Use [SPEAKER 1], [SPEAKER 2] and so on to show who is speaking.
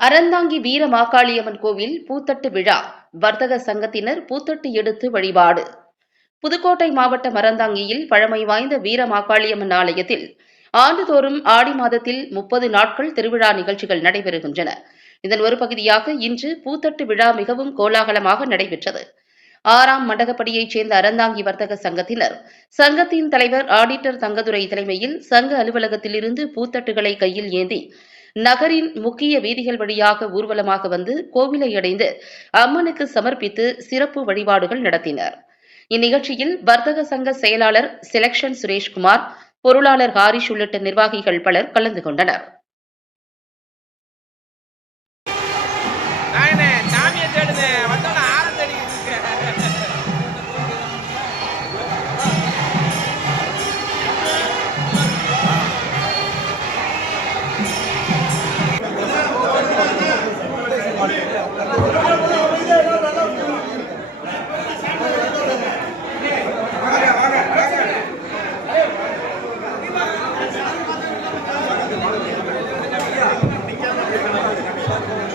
[SPEAKER 1] அறந்தாங்கி வீர மாகாளியம்மன் கோவில் பூத்தட்டு விழா. வர்த்தக சங்கத்தினர் பூத்தட்டு எடுத்து வழிபாடு. புதுக்கோட்டை மாவட்டம் அறந்தாங்கியில் பழமை வாய்ந்த வீர மாகாளியம்மன் ஆலயத்தில் ஆண்டுதோறும் ஆடி மாதத்தில் முப்பது நாட்கள் திருவிழா நிகழ்ச்சிகள் நடைபெறுகின்றன. இதன் ஒரு பகுதியாக இன்று பூத்தட்டு விழா மிகவும் கோலாகலமாக நடைபெற்றது. ஆறாம் மண்டகப்படியைச் சேர்ந்த அறந்தாங்கி வர்த்தக சங்கத்தினர் சங்கத்தின் தலைவர் ஆடிட்டர் தங்கதுரை தலைமையில் சங்க அலுவலகத்திலிருந்து பூத்தட்டுகளை கையில் ஏந்தி நகரின் முக்கிய வீதிகள் வழியாக ஊர்வலமாக வந்து கோவிலை அடைந்து அம்மனுக்கு சமர்ப்பித்து சிறப்பு வழிபாடுகள் நடத்தினர். இந்நிகழ்ச்சியில் வர்த்தக சங்க செயலாளர் செலக்ஷன் சுரேஷ்குமார் பொருளாளர் ஹாரிஷ் உள்ளிட்ட நிர்வாகிகள் பலர் கலந்து கொண்டனர்.
[SPEAKER 2] Thank you.